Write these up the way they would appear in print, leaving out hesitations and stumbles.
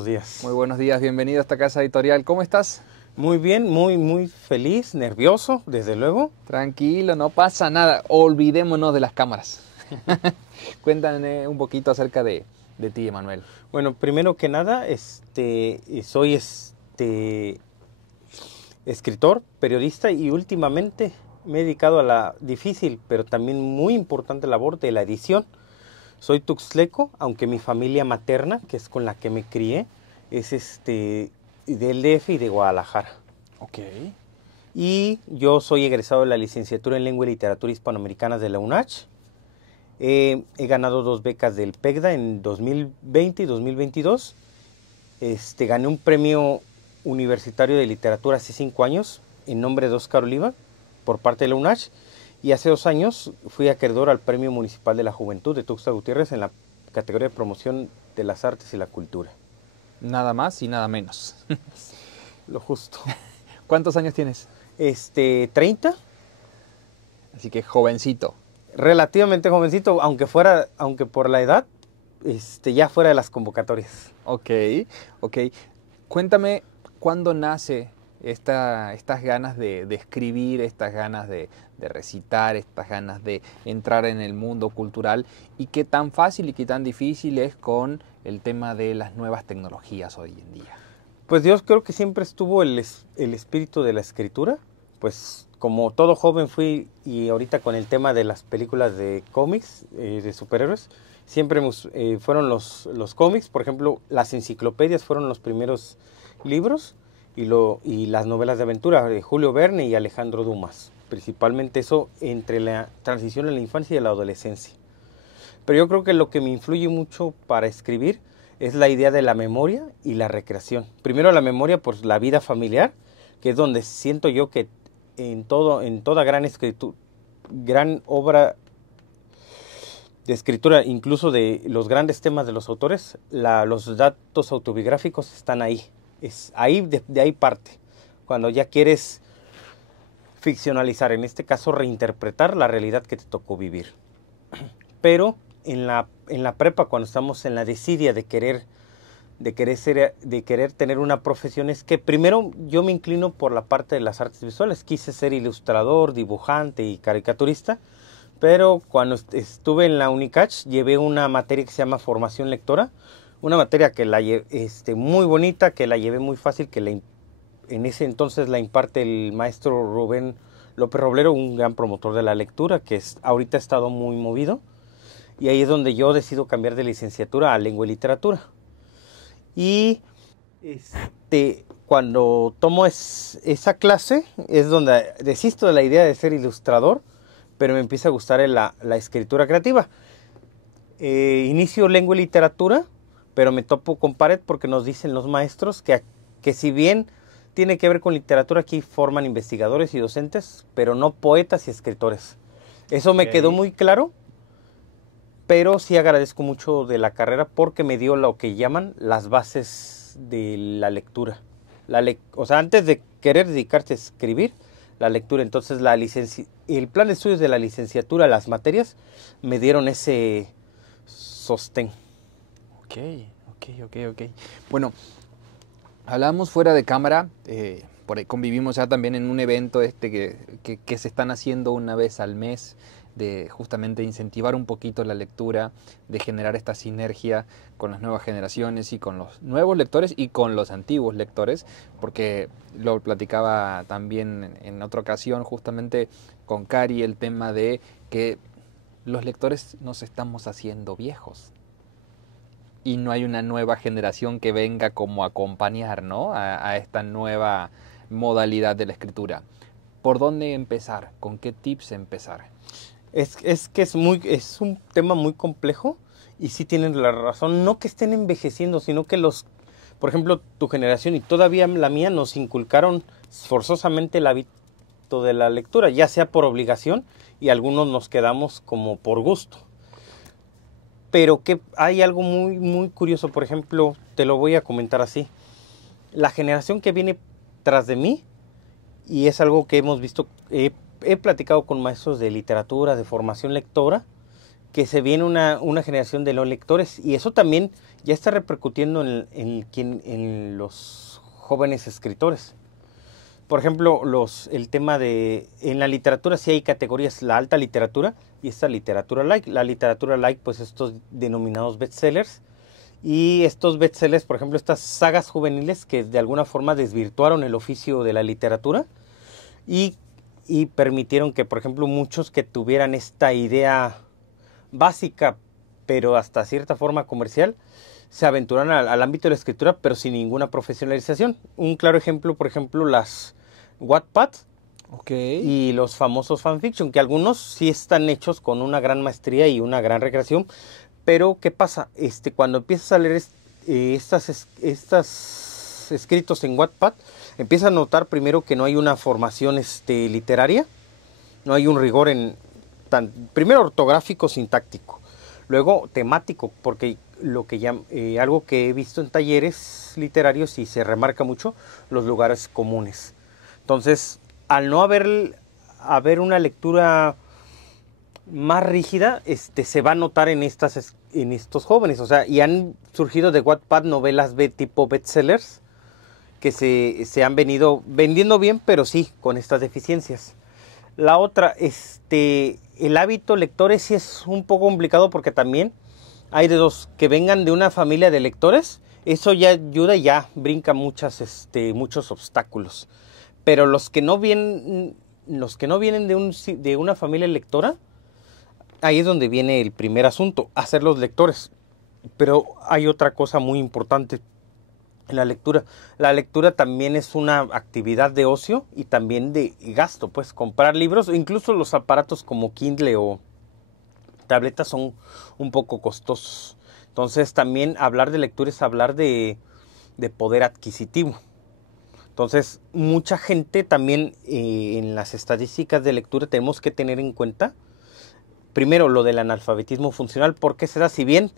buenos días. Muy buenos días, bienvenido a esta casa editorial. ¿Cómo estás? Muy bien, muy feliz, nervioso, desde luego. Tranquilo, no pasa nada. Olvidémonos de las cámaras. Cuéntame un poquito acerca de ti, Emanuel. Bueno, primero que nada, soy escritor, periodista y últimamente me he dedicado a la difícil, pero también muy importante labor de la edición. Soy tuxtleco, aunque mi familia materna, que es con la que me crié, es del DF y de Guadalajara. Ok. Y yo soy egresado de la licenciatura en Lengua y Literatura Hispanoamericanas de la UNACH. He ganado 2 becas del PECDA en 2020 y 2022. Gané un premio universitario de literatura hace 5 años en nombre de Óscar Oliva por parte de la UNACH. Y hace 2 años fui acreedor al Premio Municipal de la Juventud de Tuxtla Gutiérrez en la categoría de promoción de las artes y la cultura. Nada más y nada menos. Lo justo. ¿Cuántos años tienes? 30. Así que jovencito. Relativamente jovencito, aunque por la edad, ya fuera de las convocatorias. Ok. Cuéntame, ¿cuándo nace estas ganas de escribir, estas ganas de recitar, estas ganas de entrar en el mundo cultural? ¿Y qué tan fácil y qué tan difícil es con el tema de las nuevas tecnologías hoy en día? Pues Dios, creo que siempre estuvo el espíritu de la escritura. Pues como todo joven fui, y ahorita con el tema de las películas de cómics, de superhéroes, siempre fueron los cómics. Por ejemplo, las enciclopedias fueron los primeros libros y las novelas de aventura de Julio Verne y Alejandro Dumas. Principalmente eso entre la transición en la infancia y la adolescencia. Pero yo creo que lo que me influye mucho para escribir es la idea de la memoria y la recreación. Primero la memoria por la vida familiar, que es donde siento yo que en toda gran obra de escritura, incluso de los grandes temas de los autores, los datos autobiográficos están ahí. De ahí parte. Cuando ya quieres ficcionalizar, en este caso reinterpretar la realidad que te tocó vivir. Pero en la prepa, cuando estamos en la desidia de querer tener una profesión, es que primero yo me inclino por la parte de las artes visuales. Quise ser ilustrador, dibujante y caricaturista, pero cuando estuve en la UNICACH llevé una materia que se llama formación lectora, una materia que muy bonita, que la llevé muy fácil, en ese entonces la imparte el maestro Rubén López Roblero, un gran promotor de la lectura, que ahorita ha estado muy movido. Y ahí es donde yo decido cambiar de licenciatura a lengua y literatura. Y cuando tomo esa clase es donde desisto de la idea de ser ilustrador, pero me empieza a gustar la escritura creativa. Inicio lengua y literatura, pero me topo con pared porque nos dicen los maestros que si bien tiene que ver con literatura, aquí forman investigadores y docentes, pero no poetas y escritores. Eso me quedó muy claro. Pero sí agradezco mucho de la carrera porque me dio lo que llaman las bases de la lectura. O sea, antes de querer dedicarte a escribir, la lectura. Entonces el plan de estudios de la licenciatura, las materias, me dieron ese sostén. Ok. Bueno, hablamos fuera de cámara, por ahí convivimos ya también en un evento que se están haciendo una vez al mes, de justamente incentivar un poquito la lectura, de generar esta sinergia con las nuevas generaciones y con los nuevos lectores y con los antiguos lectores, porque lo platicaba también en otra ocasión justamente con Cari, el tema de que los lectores nos estamos haciendo viejos y no hay una nueva generación que venga como a acompañar, ¿no?, a esta nueva modalidad de la escritura. ¿Por dónde empezar? ¿Con qué tips empezar? Es que es un tema muy complejo y sí tienen la razón. No que estén envejeciendo, sino que por ejemplo, tu generación y todavía la mía nos inculcaron forzosamente el hábito de la lectura, ya sea por obligación y algunos nos quedamos como por gusto. Pero que hay algo muy curioso, por ejemplo, te lo voy a comentar así. La generación que viene tras de mí, y es algo que hemos visto, he platicado con maestros de literatura, de formación lectora, que se viene una generación de no lectores, y eso también ya está repercutiendo en los jóvenes escritores. Por ejemplo, el tema en la literatura sí hay categorías, la alta literatura y esta literatura light. La literatura light, pues estos denominados bestsellers, y estos bestsellers, por ejemplo, estas sagas juveniles que de alguna forma desvirtuaron el oficio de la literatura y permitieron que, por ejemplo, muchos que tuvieran esta idea básica, pero hasta cierta forma comercial, se aventuraron al ámbito de la escritura, pero sin ninguna profesionalización. Un claro ejemplo, por ejemplo, las Wattpad y los famosos fanfiction, que algunos sí están hechos con una gran maestría y una gran recreación, pero ¿qué pasa? Cuando empiezas a leer estas escritos en Wattpad, empiezas a notar primero que no hay una formación literaria, no hay un rigor primero ortográfico, sintáctico, luego temático, porque algo que he visto en talleres literarios y se remarca mucho, los lugares comunes. Entonces, al no haber una lectura más rígida, se va a notar en estos jóvenes. O sea, y han surgido de Wattpad novelas tipo bestsellers que se han venido vendiendo bien, pero sí, con estas deficiencias. La otra, el hábito lectores sí es un poco complicado porque también hay de dos, que vengan de una familia de lectores, eso ya ayuda y ya brinca muchos obstáculos. Pero los que no vienen de una familia lectora, ahí es donde viene el primer asunto, hacerlos lectores. Pero hay otra cosa muy importante en la lectura. La lectura también es una actividad de ocio y también de gasto, pues comprar libros, incluso los aparatos como Kindle o tabletas son un poco costosos. Entonces también hablar de lectura es hablar de poder adquisitivo. Entonces mucha gente también en las estadísticas de lectura tenemos que tener en cuenta primero lo del analfabetismo funcional. ¿Por qué se da? Si bien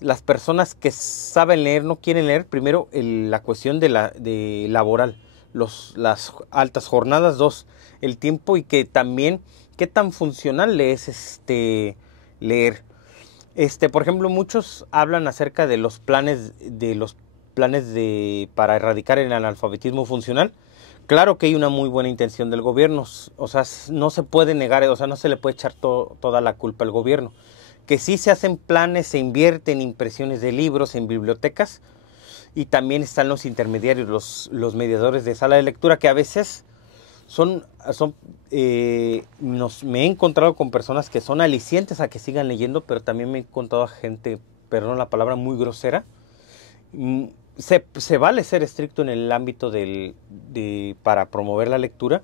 las personas que saben leer no quieren leer, primero la cuestión de laboral, las altas jornadas, dos, el tiempo, y que también qué tan funcional le es leer. Por ejemplo, muchos hablan acerca de los planes para erradicar el analfabetismo funcional. Claro que hay una muy buena intención del gobierno, o sea, no se puede negar, o sea, no se le puede echar toda la culpa al gobierno. Que sí se hacen planes, se invierte en impresiones de libros, en bibliotecas, y también están los intermediarios, los mediadores de sala de lectura, que a veces me he encontrado con personas que son alicientes a que sigan leyendo, pero también me he encontrado a gente, perdón la palabra, muy grosera. Se vale ser estricto en el ámbito para promover la lectura,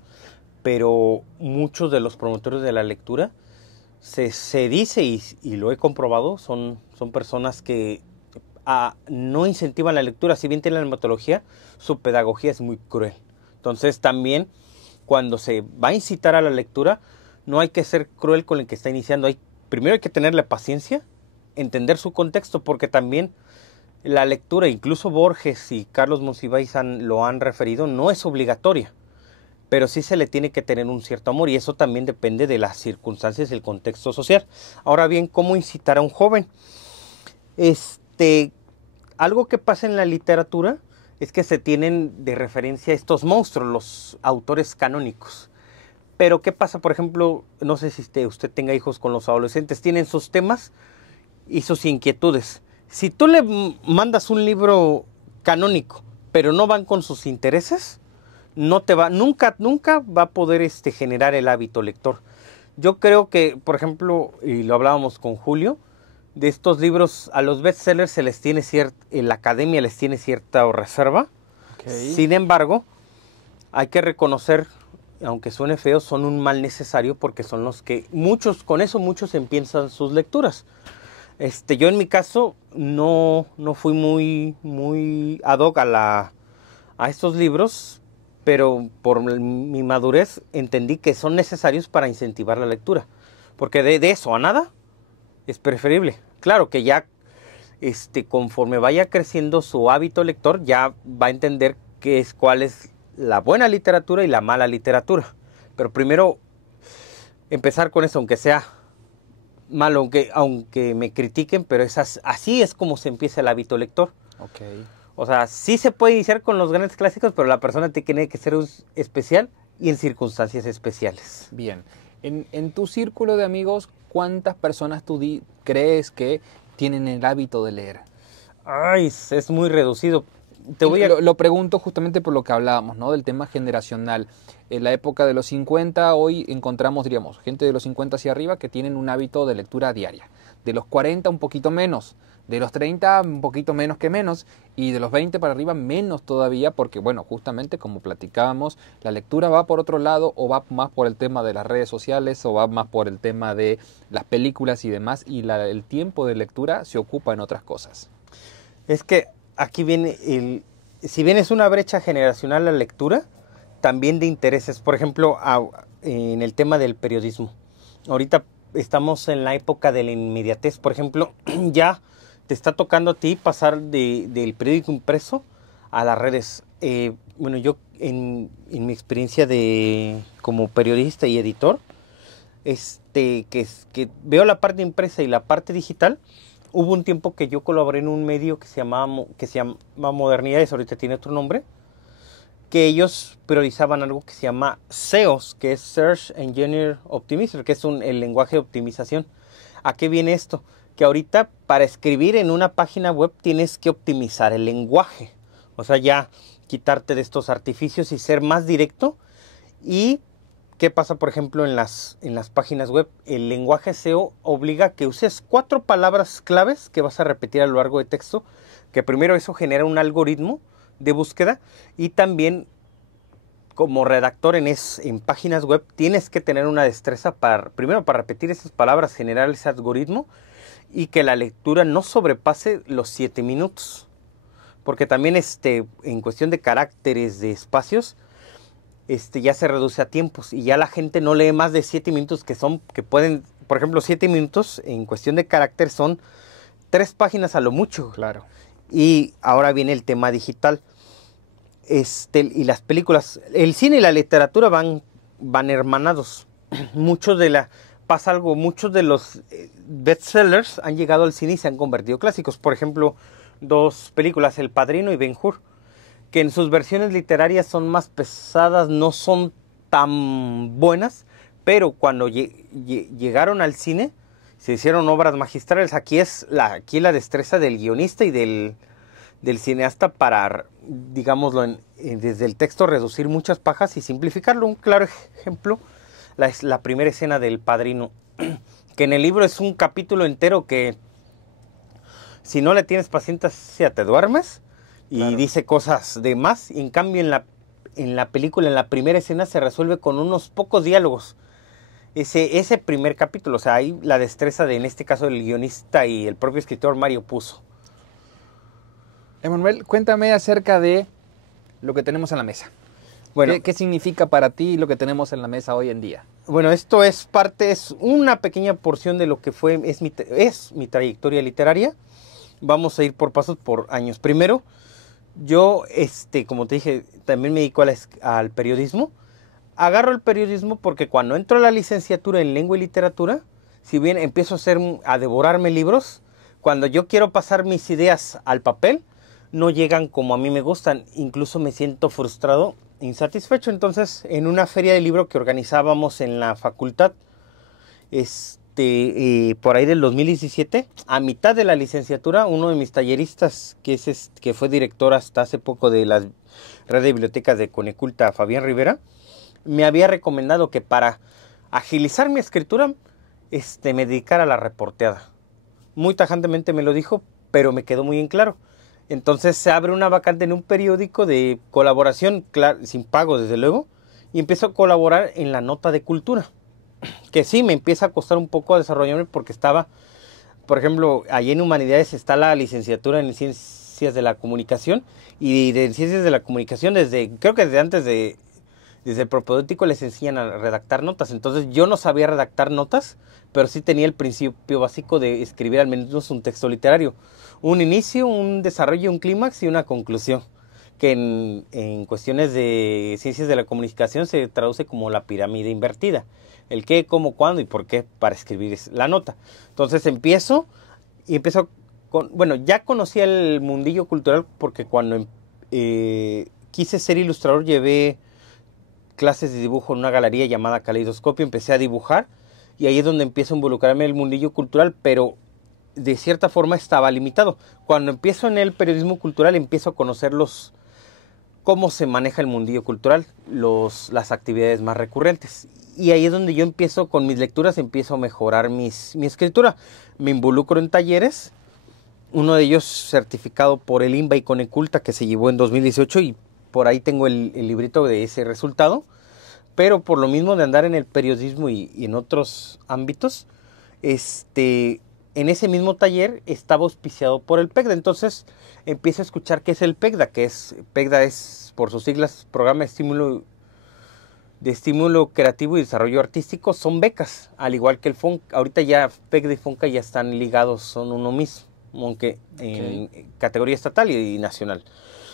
pero muchos de los promotores de la lectura se dice, y lo he comprobado, son personas que no incentivan la lectura. Si bien tienen la metodología, su pedagogía es muy cruel. Entonces también cuando se va a incitar a la lectura, no hay que ser cruel con el que está iniciando. Primero hay que tenerle paciencia, entender su contexto, porque también la lectura, incluso Borges y Carlos Monsiváis lo han referido, no es obligatoria, pero sí se le tiene que tener un cierto amor, y eso también depende de las circunstancias y el contexto social. Ahora bien, ¿cómo incitar a un joven? Algo que pasa en la literatura es que se tienen de referencia estos monstruos, los autores canónicos. Pero ¿qué pasa? Por ejemplo, no sé si usted tenga hijos con los adolescentes, tienen sus temas y sus inquietudes. Si tú le mandas un libro canónico, pero no van con sus intereses, nunca va a poder generar el hábito lector. Yo creo que, por ejemplo, y lo hablábamos con Julio, de estos libros a los bestsellers la academia les tiene cierta reserva. Okay. Sin embargo, hay que reconocer, aunque suene feo, son un mal necesario, porque son los que muchos empiezan sus lecturas. Yo en mi caso no fui muy ad hoc a estos libros, pero por mi madurez entendí que son necesarios para incentivar la lectura, porque de eso a nada es preferible. Claro que ya conforme vaya creciendo su hábito lector, ya va a entender cuál es la buena literatura y la mala literatura. Pero primero empezar con eso, aunque sea mal, aunque me critiquen, pero así es como se empieza el hábito lector. Ok. O sea, sí se puede iniciar con los grandes clásicos, pero la persona tiene que ser especial y en circunstancias especiales. Bien. En tu círculo de amigos, ¿cuántas personas tú crees que tienen el hábito de leer? Ay, es muy reducido. Lo pregunto justamente por lo que hablábamos, ¿no? Del tema generacional. En la época de los 50, hoy encontramos, diríamos, gente de los 50 hacia arriba que tienen un hábito de lectura diaria. De los 40 un poquito menos, de los 30 un poquito menos que menos, y de los 20 para arriba menos todavía, porque bueno, justamente como platicábamos, la lectura va por otro lado, o va más por el tema de las redes sociales, o va más por el tema de las películas y demás, y el tiempo de lectura se ocupa en otras cosas. Es que aquí viene si bien es una brecha generacional la lectura, también de intereses. Por ejemplo, en el tema del periodismo. Ahorita estamos en la época de la inmediatez. Por ejemplo, ya te está tocando a ti pasar del periódico impreso a las redes. Bueno, yo en mi experiencia como periodista y editor, que veo la parte impresa y la parte digital. Hubo un tiempo que yo colaboré en un medio que se llama Modernidades, ahorita tiene otro nombre, que ellos priorizaban algo que se llama SEOs, que es Search Engine Optimizer, que es el lenguaje de optimización. ¿A qué viene esto? Que ahorita para escribir en una página web tienes que optimizar el lenguaje. O sea, ya quitarte de estos artificios y ser más directo. ¿Y qué pasa, por ejemplo, en las páginas web? El lenguaje SEO obliga a que uses 4 palabras claves que vas a repetir a lo largo de texto, que primero eso genera un algoritmo de búsqueda, y también como redactor en páginas web tienes que tener una destreza primero para repetir esas palabras, generar ese algoritmo, y que la lectura no sobrepase los 7 minutos. Porque también en cuestión de caracteres, de espacios, ya se reduce a tiempos y ya la gente no lee más de 7 minutos, que pueden, por ejemplo, 7 minutos en cuestión de carácter son 3 páginas a lo mucho. Claro. Y ahora viene el tema digital. Y las películas, el cine y la literatura van hermanados. Muchos de los bestsellers han llegado al cine y se han convertido en clásicos. Por ejemplo, 2 películas, El Padrino y Ben-Hur, que en sus versiones literarias son más pesadas, no son tan buenas, pero cuando llegaron al cine se hicieron obras magistrales. Aquí la destreza del guionista y del cineasta para, digámoslo, desde el texto reducir muchas pajas y simplificarlo. Un claro ejemplo es la primera escena del Padrino, que en el libro es un capítulo entero que si no le tienes paciencia te duermes. Y claro, dice cosas de más. Y en cambio en la película, en la primera escena, se resuelve con unos pocos diálogos. Ese primer capítulo, o sea, ahí la destreza en este caso del guionista y el propio escritor Mario Puzo. Emanuel, cuéntame acerca de lo que tenemos en la mesa. Bueno, ¿Qué significa para ti lo que tenemos en la mesa hoy en día? Bueno, esto es una pequeña porción de lo que es mi trayectoria literaria. Vamos a ir por pasos, por años. Primero, yo, como te dije, también me dedico al periodismo. Agarro el periodismo porque cuando entro a la licenciatura en lengua y literatura, si bien empiezo a devorarme libros, cuando yo quiero pasar mis ideas al papel, no llegan como a mí me gustan. Incluso me siento frustrado, insatisfecho. Entonces, en una feria de libro que organizábamos en la facultad, por ahí del 2017, a mitad de la licenciatura, uno de mis talleristas, que fue director hasta hace poco de la red de bibliotecas de Coneculta, Fabián Rivera, me había recomendado que para agilizar mi escritura, me dedicara a la reporteada. Muy tajantemente me lo dijo, pero me quedó muy en claro. Entonces se abre una vacante en un periódico de colaboración, sin pago desde luego, y empiezo a colaborar en la nota de cultura. Que sí, me empieza a costar un poco desarrollarme porque estaba, por ejemplo, allí en Humanidades está la licenciatura en Ciencias de la Comunicación, y de Ciencias de la Comunicación creo que desde el propedéutico les enseñan a redactar notas. Entonces yo no sabía redactar notas, pero sí tenía el principio básico de escribir al menos un texto literario. Un inicio, un desarrollo, un clímax y una conclusión. que en cuestiones de ciencias de la comunicación se traduce como la pirámide invertida. El qué, cómo, cuándo y por qué para escribir la nota. Entonces empiezo con, bueno, ya conocía el mundillo cultural porque cuando quise ser ilustrador llevé clases de dibujo en una galería llamada Caleidoscopio, empecé a dibujar y ahí es donde empiezo a involucrarme en el mundillo cultural, pero de cierta forma estaba limitado. Cuando empiezo en el periodismo cultural empiezo a conocer cómo se maneja el mundillo cultural, las actividades más recurrentes. Y ahí es donde yo empiezo con mis lecturas, empiezo a mejorar mi escritura. Me involucro en talleres, uno de ellos certificado por el INBA y Coneculta que se llevó en 2018 y por ahí tengo el librito de ese resultado. Pero por lo mismo de andar en el periodismo y en otros ámbitos, en ese mismo taller estaba auspiciado por el PECDA. Entonces empiezo a escuchar qué es el PECDA, PECDA es por sus siglas Programa de Estímulo Creativo y Desarrollo Artístico, son becas, al igual que el FONCA. Ahorita ya PECDA y FONCA ya están ligados, son uno mismo, aunque en categoría estatal y nacional.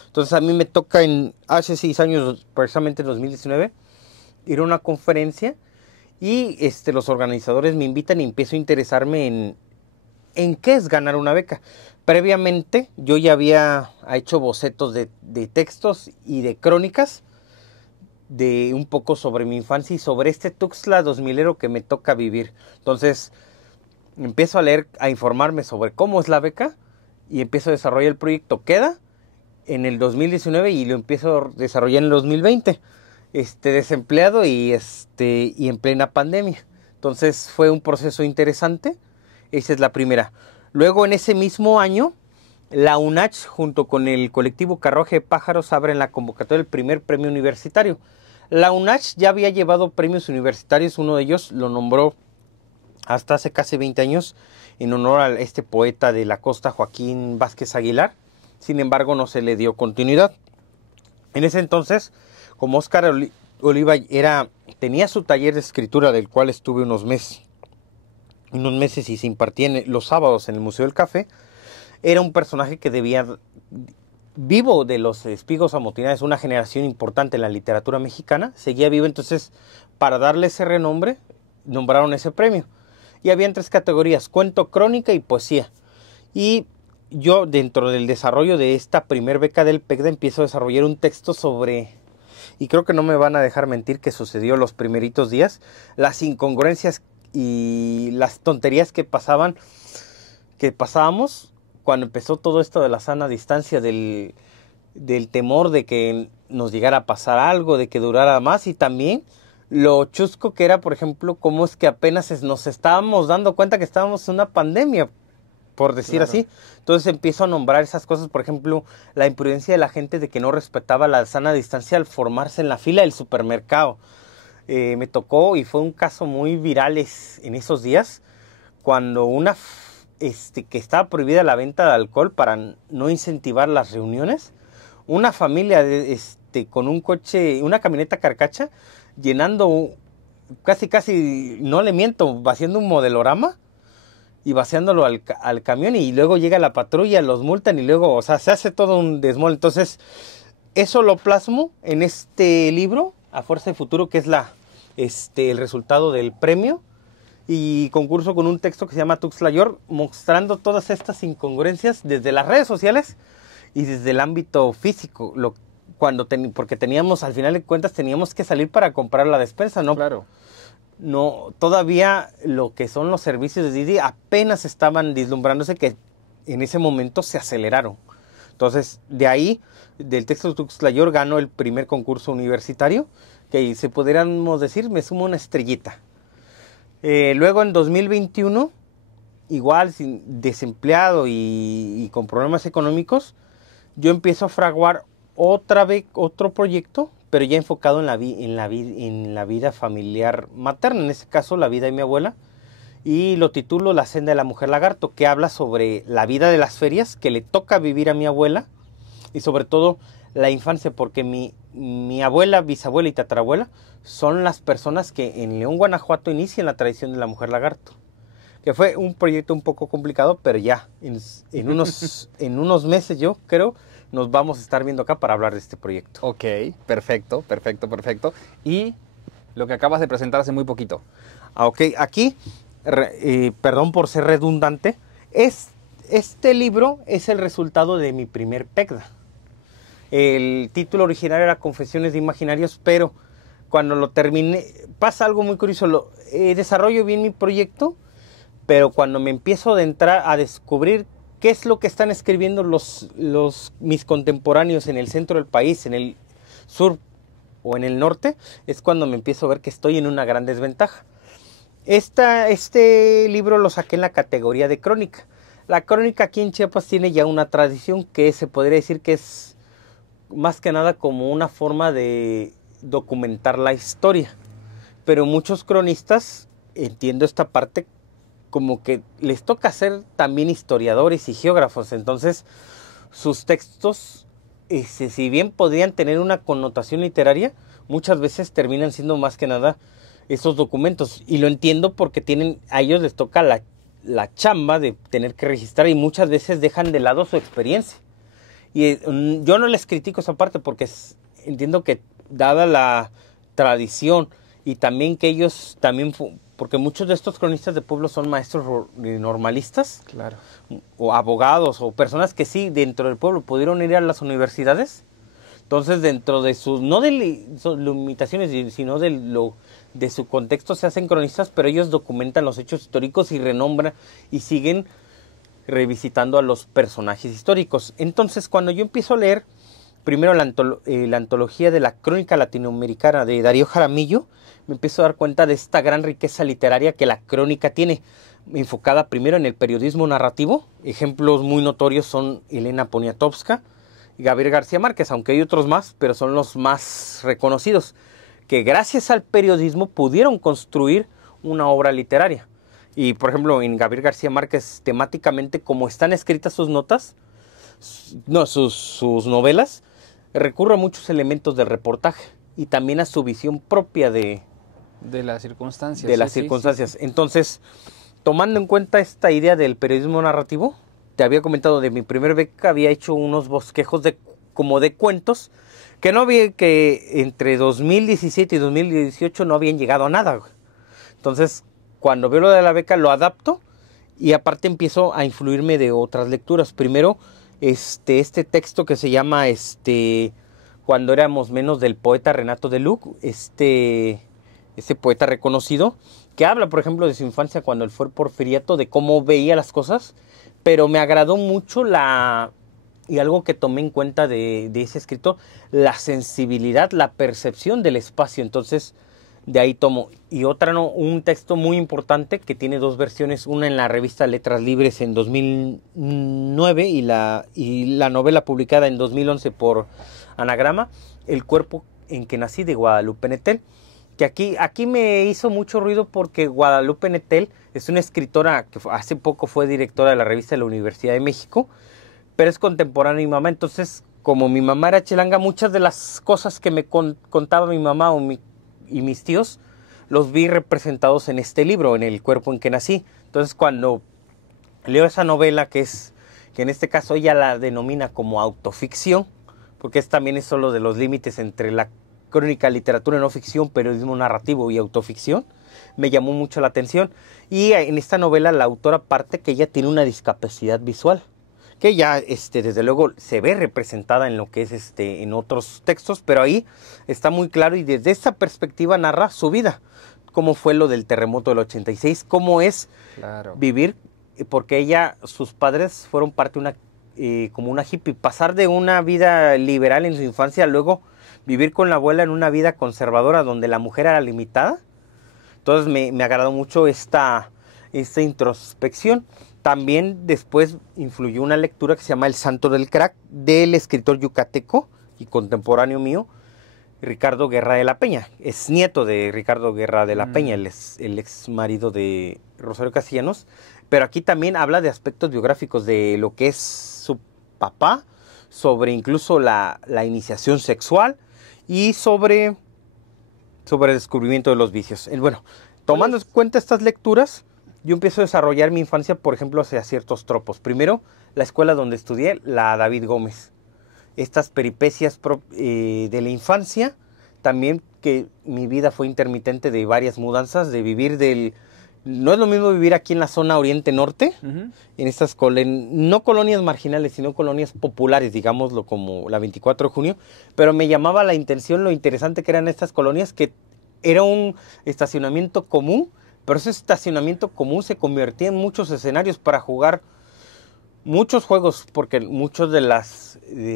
Entonces a mí me toca hace 6 años, precisamente en 2019, ir a una conferencia y los organizadores me invitan y empiezo a interesarme en qué es ganar una beca. Previamente yo ya había hecho bocetos de textos y de crónicas de un poco sobre mi infancia y sobre este Tuxtla 2000ero que me toca vivir. Entonces empiezo a leer, a informarme sobre cómo es la beca y empiezo a desarrollar el proyecto Queda en el 2019 y lo empiezo a desarrollar en el 2020. Desempleado y en plena pandemia. Entonces fue un proceso interesante. Esa es la primera. Luego en ese mismo año, la UNACH junto con el colectivo Carruaje de Pájaros abren la convocatoria del primer premio universitario. La UNACH ya había llevado premios universitarios, uno de ellos lo nombró hasta hace casi 20 años en honor a este poeta de la costa, Joaquín Vázquez Aguilar. Sin embargo, no se le dio continuidad. En ese entonces, como Óscar Oliva tenía su taller de escritura, del cual estuve unos meses y se impartía los sábados en el Museo del Café, era un personaje que vivo de los Espigos Amotinados, una generación importante en la literatura mexicana, seguía vivo. Entonces, para darle ese renombre, nombraron ese premio. Y habían 3 categorías: cuento, crónica y poesía. Y yo, dentro del desarrollo de esta primer beca del PECDA, empiezo a desarrollar un texto sobre, y creo que no me van a dejar mentir que sucedió los primeritos días, las incongruencias y las tonterías que pasábamos cuando empezó todo esto de la sana distancia, del temor de que nos llegara a pasar algo, de que durara más, y también lo chusco que era, por ejemplo, cómo es que apenas nos estábamos dando cuenta que estábamos en una pandemia, por decir así. Entonces empiezo a nombrar esas cosas, por ejemplo, la imprudencia de la gente de que no respetaba la sana distancia al formarse en la fila del supermercado. Me tocó y fue un caso muy viral en esos días, cuando que estaba prohibida la venta de alcohol para no incentivar las reuniones. Una familia con un coche, una camioneta carcacha, llenando, casi, no le miento, vaciando un modelorama y vaciándolo al camión, y luego llega la patrulla, los multan y luego, o sea, se hace todo un desmole. Entonces, eso lo plasmo en este libro, A Fuerza de Futuro, que es el resultado del premio, y concurso con un texto que se llama Tuxtla York, mostrando todas estas incongruencias desde las redes sociales y desde el ámbito físico, porque teníamos, al final de cuentas, teníamos que salir para comprar la despensa, ¿no? Claro. No, todavía lo que son los servicios de Didi apenas estaban vislumbrándose, que en ese momento se aceleraron. Entonces, de ahí, del texto de Tuxtla York, ganó el primer concurso universitario, que se pudiéramos decir, me sumo una estrellita. Luego en 2021, igual desempleado y con problemas económicos, yo empiezo a fraguar otro proyecto, pero ya enfocado en la vida familiar materna, en este caso la vida de mi abuela, y lo titulo La Senda de la Mujer Lagarto, que habla sobre la vida de las ferias que le toca vivir a mi abuela, y sobre todo la infancia, porque mi abuela, bisabuela y tatarabuela son las personas que en León, Guanajuato, inician la tradición de la Mujer Lagarto, que fue un proyecto un poco complicado, pero ya en unos meses, yo creo, nos vamos a estar viendo acá para hablar de este proyecto. Ok, perfecto, perfecto, perfecto. Y lo que acabas de presentar hace muy poquito. Ok, aquí, perdón por ser redundante, este libro es el resultado de mi primer PECDA. El título original era Confesiones de Imaginarios, pero cuando lo terminé, pasa algo muy curioso. Desarrollo bien mi proyecto, pero cuando me empiezo a adentrar a descubrir qué es lo que están escribiendo mis contemporáneos en el centro del país, en el sur o en el norte, es cuando me empiezo a ver que estoy en una gran desventaja. Este libro lo saqué en la categoría de crónica. La crónica aquí en Chiapas tiene ya una tradición que se podría decir que es más que nada como una forma de documentar la historia. Pero muchos cronistas, entiendo esta parte, como que les toca ser también historiadores y geógrafos. Entonces, sus textos, si bien podrían tener una connotación literaria, muchas veces terminan siendo más que nada esos documentos. Y lo entiendo porque a ellos les toca la chamba de tener que registrar y muchas veces dejan de lado su experiencia. Y yo no les critico esa parte porque entiendo que dada la tradición y también que ellos también, porque muchos de estos cronistas de pueblo son maestros normalistas, claro, o abogados o personas que sí dentro del pueblo pudieron ir a las universidades. Entonces dentro de sus, no de sus limitaciones, sino de su contexto se hacen cronistas, pero ellos documentan los hechos históricos y renombran y siguen revisitando a los personajes históricos. Entonces, cuando yo empiezo a leer primero la antología de la crónica latinoamericana de Darío Jaramillo, me empiezo a dar cuenta de esta gran riqueza literaria que la crónica tiene, enfocada primero en el periodismo narrativo. Ejemplos muy notorios son Elena Poniatowska y Gabriel García Márquez, aunque hay otros más, pero son los más reconocidos, que gracias al periodismo pudieron construir una obra literaria. Y, por ejemplo, en Gabriel García Márquez, temáticamente, como están escritas sus notas, sus novelas, recurre a muchos elementos del reportaje y también a su visión propia de las circunstancias. De las circunstancias. Sí. Entonces, tomando en cuenta esta idea del periodismo narrativo, te había comentado de mi primer beca, había hecho unos bosquejos como de cuentos, que entre 2017 y 2018 no habían llegado a nada. Entonces, cuando veo lo de la beca, lo adapto y aparte empiezo a influirme de otras lecturas. Primero, este texto que se llama Cuando éramos menos, del poeta Renato de Luc, este poeta reconocido, que habla, por ejemplo, de su infancia cuando él fue el porfiriato, de cómo veía las cosas, pero me agradó mucho y algo que tomé en cuenta de ese escritor, la sensibilidad, la percepción del espacio. Entonces, de ahí tomo. Y un texto muy importante que tiene dos versiones, una en la revista Letras Libres en 2009 y la novela publicada en 2011 por Anagrama, El cuerpo en que nací, de Guadalupe Nettel, que aquí me hizo mucho ruido porque Guadalupe Nettel es una escritora que hace poco fue directora de la revista de la Universidad de México, pero es contemporánea de mi mamá. Entonces, como mi mamá era chilanga, muchas de las cosas que me contaba mi mamá y mis tíos, los vi representados en este libro, en El cuerpo en que nací. Entonces, cuando leo esa novela, que en este caso ella la denomina como autoficción, porque también es solo de los límites entre la crónica, literatura no ficción, periodismo narrativo y autoficción, me llamó mucho la atención. Y en esta novela la autora parte que ella tiene una discapacidad visual, que ya desde luego se ve representada en lo que es en otros textos, pero ahí está muy claro y desde esa perspectiva narra su vida, cómo fue lo del terremoto del 86, cómo es vivir, porque sus padres fueron parte como una hippie, pasar de una vida liberal en su infancia a luego vivir con la abuela en una vida conservadora donde la mujer era limitada. Entonces me agradó mucho esta introspección. También después influyó una lectura que se llama El Santo del Crack, del escritor yucateco y contemporáneo mío, Ricardo Guerra de la Peña. Es nieto de Ricardo Guerra de la Peña, el ex marido de Rosario Castellanos. Pero aquí también habla de aspectos biográficos de lo que es su papá, sobre incluso la iniciación sexual y sobre el descubrimiento de los vicios. Bueno, tomando en cuenta estas lecturas, yo empiezo a desarrollar mi infancia, por ejemplo, hacia ciertos tropos. Primero, la escuela donde estudié, la David Gómez. estas peripecias de la infancia. También que mi vida fue intermitente de varias mudanzas, de vivir no es lo mismo vivir aquí en la zona oriente-norte, en estas no colonias marginales, sino colonias populares, digámoslo, como la 24 de junio, pero me llamaba la atención lo interesante que eran estas colonias, que era un estacionamiento común, pero ese estacionamiento común se convertía en muchos escenarios para jugar muchos juegos, porque muchos de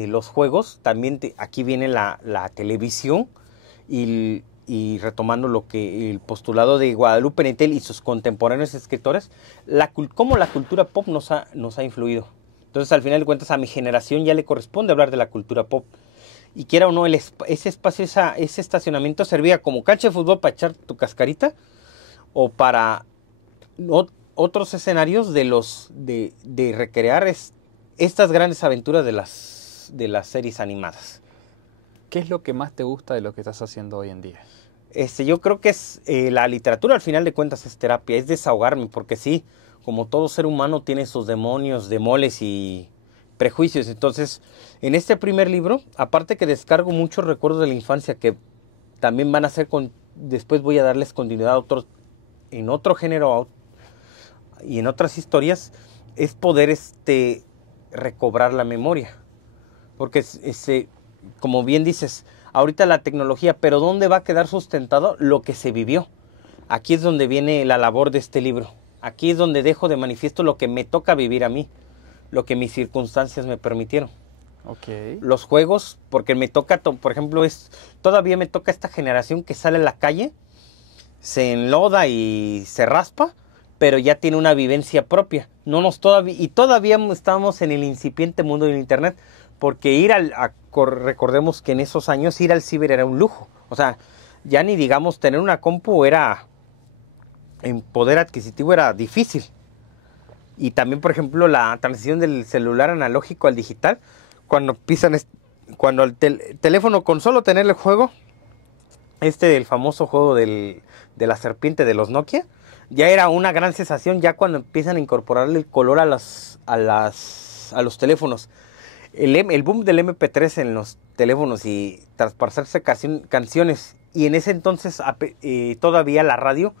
los juegos, también aquí viene la televisión, y retomando lo que el postulado de Guadalupe Nettel y sus contemporáneos escritores, cómo la cultura pop nos ha influido. Entonces, al final de cuentas, a mi generación ya le corresponde hablar de la cultura pop. Y quiera o no, ese espacio, ese estacionamiento servía como cancha de fútbol para echar tu cascarita, o para otros escenarios de recrear estas grandes aventuras de las series animadas. ¿Qué es lo que más te gusta de lo que estás haciendo hoy en día? Yo creo que es la literatura, al final de cuentas, es terapia, es desahogarme, porque sí, como todo ser humano tiene sus demonios, demoles y prejuicios. Entonces, en este primer libro, aparte que descargo muchos recuerdos de la infancia que también van a ser después voy a darles continuidad a en otro género y en otras historias, es poder recobrar la memoria. Porque como bien dices, ahorita la tecnología, pero ¿dónde va a quedar sustentado lo que se vivió? Aquí es donde viene la labor de este libro. Aquí es donde dejo de manifiesto lo que me toca vivir a mí, lo que mis circunstancias me permitieron. Okay. Los juegos, porque me toca, por ejemplo, todavía me toca esta generación que sale a la calle, se enloda y se raspa, pero ya tiene una vivencia propia. Todavía estamos en el incipiente mundo del internet, porque recordemos que en esos años ir al ciber era un lujo. O sea, ya ni digamos tener una compu en poder adquisitivo era difícil. Y también, por ejemplo, la transición del celular analógico al digital, cuando el teléfono, con solo tener el juego, el famoso juego de la serpiente de los Nokia, ya era una gran sensación ya cuando empiezan a incorporarle el color a los teléfonos. El boom del MP3 en los teléfonos y traspasarse canciones. Y en ese entonces todavía la radio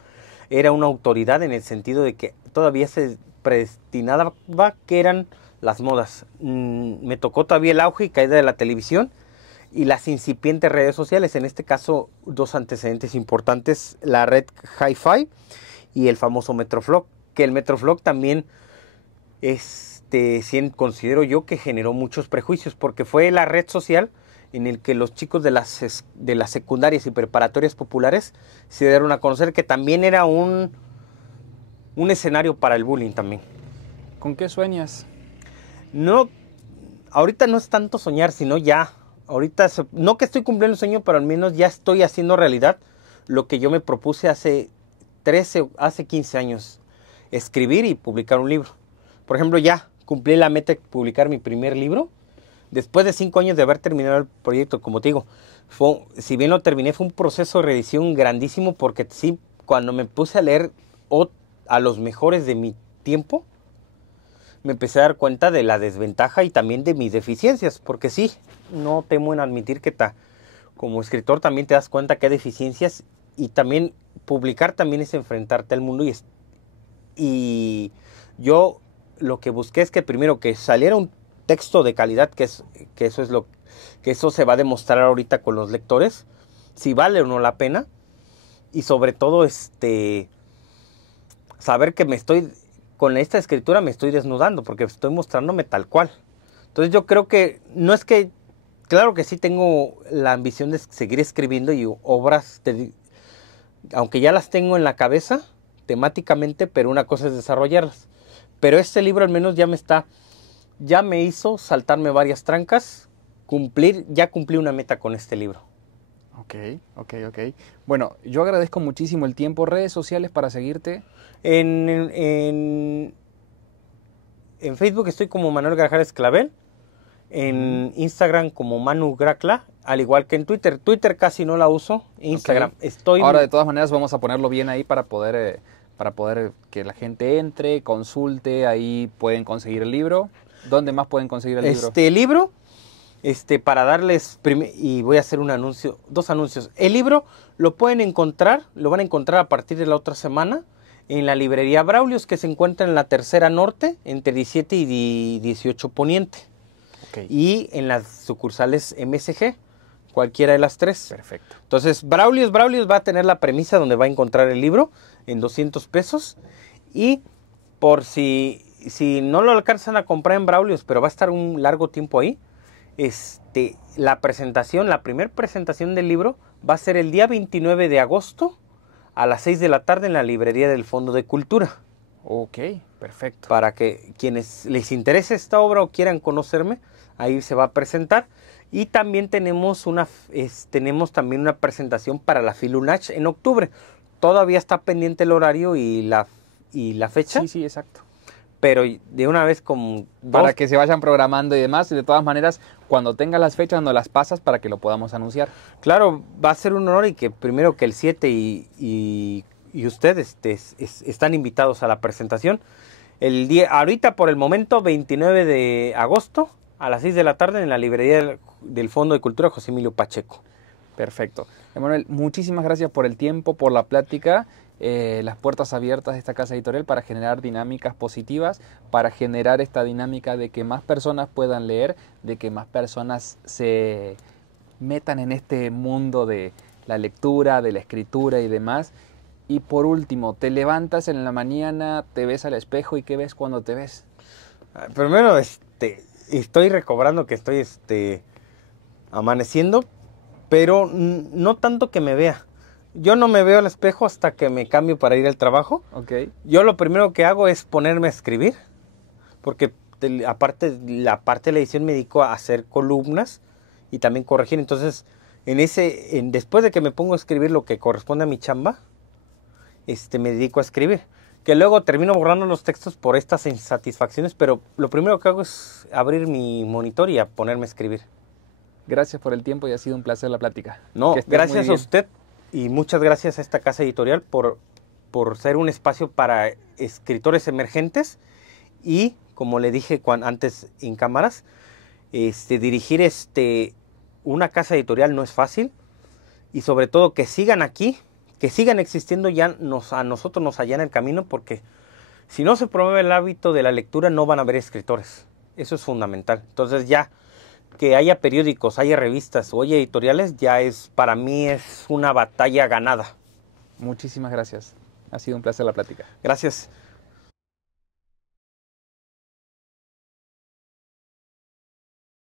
era una autoridad en el sentido de que todavía se predestinaba que eran las modas. Me tocó todavía el auge y caída de la televisión y las incipientes redes sociales. En este caso, dos antecedentes importantes, la red Hi-Fi y el famoso Metroflog. Que el Metroflog también considero yo que generó muchos prejuicios, porque fue la red social en el que los chicos de las secundarias y preparatorias populares se dieron a conocer, que también era un escenario para el bullying también. ¿Con qué sueñas? No, ahorita no es tanto soñar, sino ya, ahorita, no que estoy cumpliendo el sueño, pero al menos ya estoy haciendo realidad lo que yo me propuse hace 15 años, escribir y publicar un libro. Por ejemplo, ya cumplí la meta de publicar mi primer libro. Después de 5 años de haber terminado el proyecto, como te digo, si bien lo terminé, fue un proceso de reedición grandísimo, porque sí, cuando me puse a leer a los mejores de mi tiempo, me empecé a dar cuenta de la desventaja y también de mis deficiencias, porque sí, no temo en admitir que como escritor también te das cuenta que hay deficiencias, y también publicar también es enfrentarte al mundo, y yo lo que busqué es que primero que saliera un texto de calidad, que eso se va a demostrar ahorita con los lectores, si vale o no la pena, y sobre todo saber que con esta escritura me estoy desnudando, porque estoy mostrándome tal cual. Entonces yo creo que no es que, claro que sí tengo la ambición de seguir escribiendo y obras, aunque ya las tengo en la cabeza temáticamente, pero una cosa es desarrollarlas. Pero este libro al menos ya me hizo saltarme varias trancas, ya cumplí una meta con este libro. Ok. Bueno, yo agradezco muchísimo el tiempo. ¿Redes sociales para seguirte? En Facebook estoy como Manuel Grajales Clavel, en Instagram como Manu Gracla, al igual que en Twitter. Twitter casi no la uso, Instagram. Ahora, de todas maneras, vamos a ponerlo bien ahí para poder que la gente entre, consulte, ahí pueden conseguir el libro. ¿Dónde más pueden conseguir el libro? Libro Para darles, y voy a hacer un anuncio, 2 anuncios. El libro lo van a encontrar a partir de la otra semana en la librería Braulios, que se encuentra en la Tercera Norte, entre 17 y 18 Poniente. Ok. Y en las sucursales MSG, cualquiera de las 3. Perfecto. Entonces, Braulios va a tener la premisa donde va a encontrar el libro en 200 pesos. Y por si no lo alcanzan a comprar en Braulios, pero va a estar un largo tiempo ahí, la primera presentación del libro va a ser el día 29 de agosto a las 6 de la tarde en la librería del Fondo de Cultura. Ok, perfecto. Para que quienes les interese esta obra o quieran conocerme, ahí se va a presentar. Y también tenemos una presentación para la Filunach en octubre. Todavía está pendiente el horario y la fecha. Sí, sí, exacto. Pero de una vez como para que se vayan programando y demás. Y de todas maneras, cuando tengas las fechas, nos las pasas para que lo podamos anunciar. Claro, va a ser un honor y que primero que el 7 y ustedes están invitados a la presentación. Ahorita por el momento, 29 de agosto a las 6 de la tarde en la librería del Fondo de Cultura José Emilio Pacheco. Perfecto. Emanuel, muchísimas gracias por el tiempo, por la plática. Las puertas abiertas de esta casa editorial para generar dinámicas positivas, para generar esta dinámica de que más personas puedan leer, de que más personas se metan en este mundo de la lectura, de la escritura y demás. Y por último, te levantas en la mañana, te ves al espejo y ¿qué ves cuando te ves? Primero, estoy recobrando que estoy amaneciendo, pero no tanto que me vea. Yo no me veo al espejo hasta que me cambio para ir al trabajo. Okay. Yo lo primero que hago es ponerme a escribir, porque aparte de la edición me dedico a hacer columnas y también corregir. Entonces, después de que me pongo a escribir lo que corresponde a mi chamba, me dedico a escribir. Que luego termino borrando los textos por estas insatisfacciones, pero lo primero que hago es abrir mi monitor y a ponerme a escribir. Gracias por el tiempo y ha sido un placer la plática. No, gracias a usted. Y muchas gracias a esta casa editorial por ser un espacio para escritores emergentes y, como le dije antes en cámaras, dirigir una casa editorial no es fácil y sobre todo que sigan aquí, que sigan existiendo a nosotros nos allana el camino, porque si no se promueve el hábito de la lectura no van a haber escritores. Eso es fundamental. Entonces ya que haya periódicos, haya revistas o haya editoriales, para mí es una batalla ganada. Muchísimas gracias. Ha sido un placer la plática. Gracias.